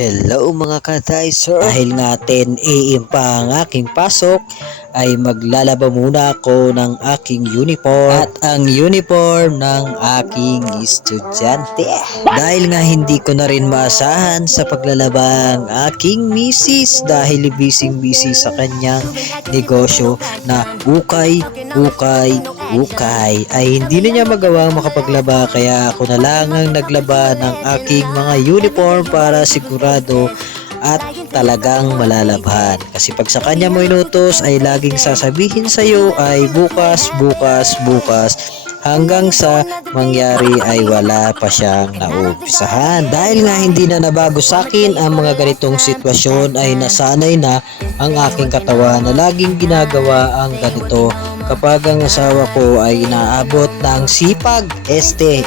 Hello mga ka-dicer! Dahil nga 10 AM pa ang aking pasok, ay maglalaba muna ako ng aking uniform at ang uniform ng aking estudyante. Dahil nga hindi ko na rin maasahan sa paglalaba ang aking misis dahil busy sa kanyang negosyo na ukay, ay hindi na niya magawang makapaglaba, kaya ako na lang ang naglaba ng aking mga uniform para sigurado at talagang malalabhan. Kasi pag sa kanya mo inutos ay laging sasabihin sa iyo ay bukas hanggang sa mangyari ay wala pa siyang naumpisahan. Dahil nga hindi na nabago sa akin ang mga ganitong sitwasyon, ay nasanay na ang aking katawan na laging ginagawa ang ganito kapag ang asawa ko ay inaabot ng sipag,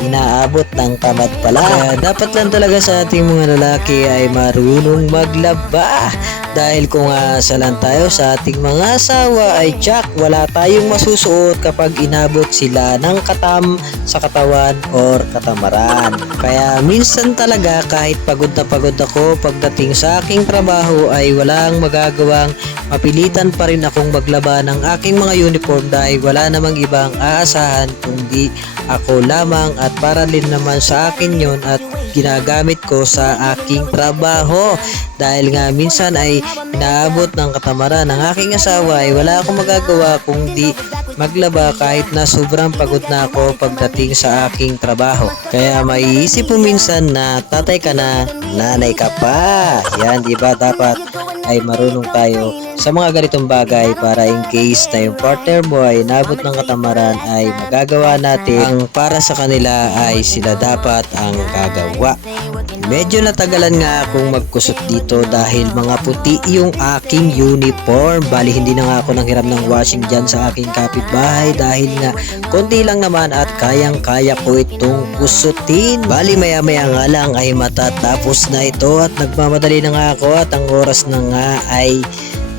inaabot ng tamad pala. Kaya dapat lang talaga sa ating mga lalaki ay marunong maglaba. Dahil kung asalan tayo sa ating mga asawa ay tsak, wala tayong masusuot kapag inabot sila ng katam sa katawan or katamaran. Kaya minsan talaga kahit pagod na pagod ako pagdating sa aking trabaho ay walang magagawang mapilitan pa rin akong maglaba ng aking mga uniform dahil wala namang ibang aasahan kundi ako lamang, at para din naman sa akin yon at ginagamit ko sa aking trabaho. Dahil nga minsan ay inaabot ng katamaran ng aking asawa ay wala akong magagawa kundi maglaba kahit na sobrang pagod na ako pagdating sa aking trabaho. Kaya maiisip mo minsan na tatay ka na, nanay ka pa. Yan, diba dapat ay marunong tayo sa mga ganitong bagay para in case na yung partner mo ay nabot ng katamaran ay magagawa natin ang para sa kanila ay sila dapat ang gagawa. Medyo natagalan nga akong magkusot dito dahil mga puti yung aking uniform. Bali hindi na nga ako nanghiram ng washing dyan sa aking kapitbahay dahil nga konti lang naman at kayang-kaya ko itong kusutin. Bali maya-maya nga lang ay matatapos na ito at nagmamadali na nga ako at ang oras na nga ay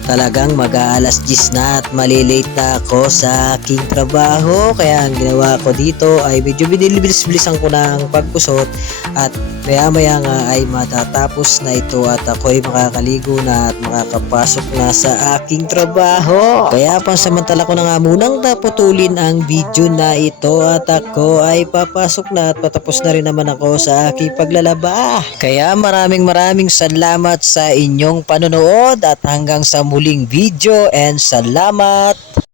talagang mag-aalas 10 na at malilate na ako sa aking trabaho. Kaya ang ginawa ko dito ay medyo binibilis-bilisan ko na ang pagkusot at maya-maya nga ay matatapos na ito at ako ay makakaligo na at makakapasok na sa aking trabaho. Kaya pansamantala ko na nga munang naputulin ang video na ito at ako ay papasok na at patapos na rin naman ako sa aking paglalaba. Kaya maraming salamat sa inyong panonood at hanggang sa muling video, and salamat!